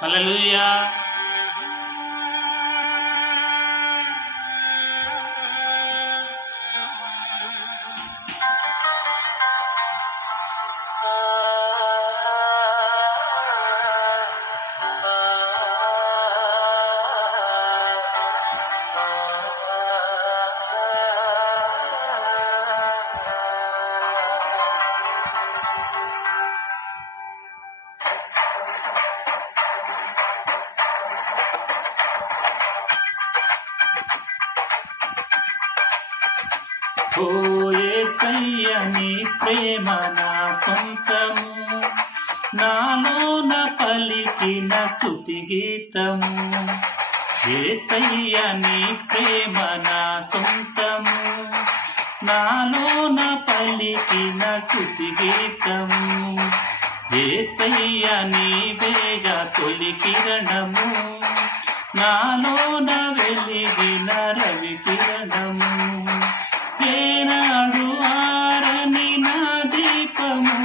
హల్లెలూయా. ఓ యేసయ్య నీ ప్రేమ నా సొంతము, నాలోన పలికిన స్తుతి గీతము. యేసయ్య నీ ప్రేమ నా సొంతము, నాలోన పలికిన స్తుతి గీతము. యేసయ్య నీవేగా తొలి కిరణము, నాలోన వెలిగిన రవి కిరణము. ఏనాడు ఆరని నా దీపము,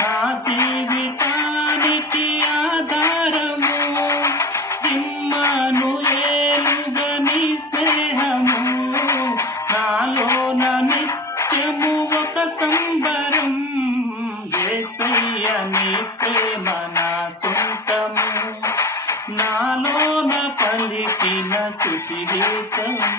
నా జీవితానికి ఆధారము. ఇమ్మానుయేలుగా నీ స్నేహము, నాలోన నిత్యము ఒక సంబరం. యేసయ్య నీ ప్రేమ నా సొంతము, నాలోన పలికిన స్తుతి గీతము.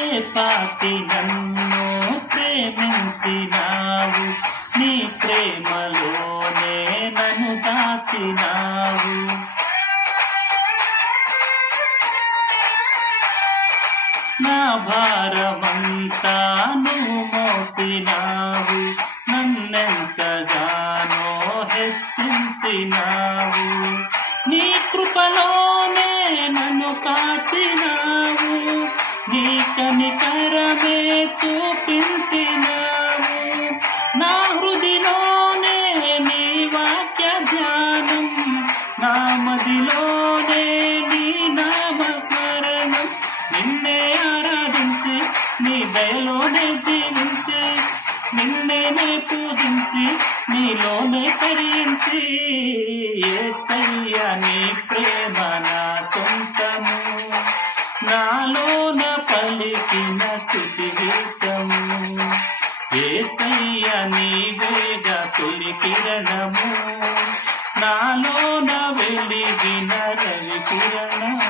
ఏ పాపి నన్ను ప్రేమించినావు, నీ ప్రేమలోనే నన్ను దాచినావు. నా భారమంతా నువ్వు మోసినావు, నన్నెంతగానో హెచ్చించినావు. నీ కృపలోనే నన్ను కాచినావు, నీ కనికరమే చూపించినావు. నా హృదిలోనే నీ వాక్య ధ్యానం, నా మదిలోనే నీ నామస్మరణం. నిన్నే ఆరాధించి నీ దయలోనే జీవించి, నిన్నే పూజించి నీలోనే తరించి. యేసయ్య నీ ప్రేమ నా సొంతము, నాలోన పలికిన స్తుతి గీతము. యేసయ్య నీవేగా తొలి కిరణము, నాలోన వెలిగిన రవి కిరణము.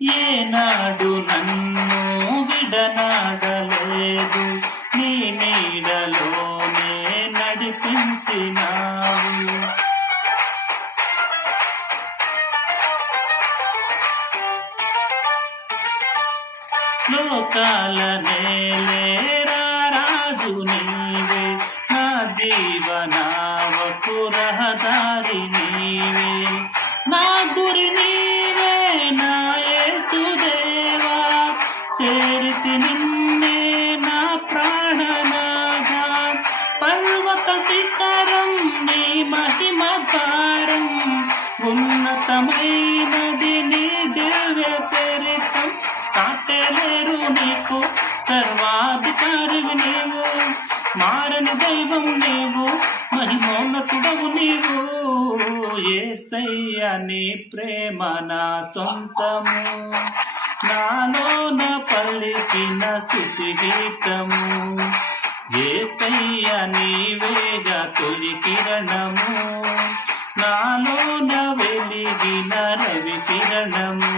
ఏనాడు నన్ను విడనాడలేదు, నీ నీడలోనే నడిపించినావు. లోకాల నేలేరా రాజు నీవే, నా జీవనావకు రహదారి నీవే. నా గురి నీవే, నా అనంతమైనది నీ దివ్య చరితం, సాటలేరు నీకు సర్వాధికారివి నీవు, మారని దైవం నీవు, మహిమోన్నతుడవు నీవు. యేసయ్య నీ ప్రేమ నా సొంతము, నాలోన పలికిన స్తుతి గీతము. యేసయ్య నీవేగా తొలి కిరణము, నాలోన వెలిగిన రవి కిరణము.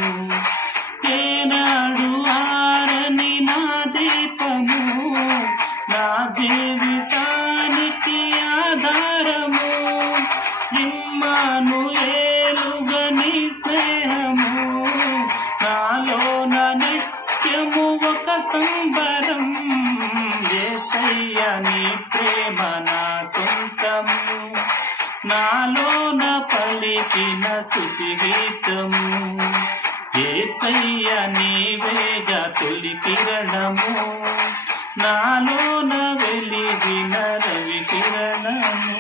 ఏనాడు ఆరని నా దీపము, నా జీవితానికి ఆధారము. ఇమ్మానుయేలుగా నీ స్నేహము, నాలోన నిత్యము ఒక సంబరం. యేసయ్య నీ ప్రేమ నా సొంతము, నాలోన పలికిన స్తుతి గీతము. యేసయ్య నీవేగా తొలి కిరణము, నాలోన వెలిగిన రవి కిరణము.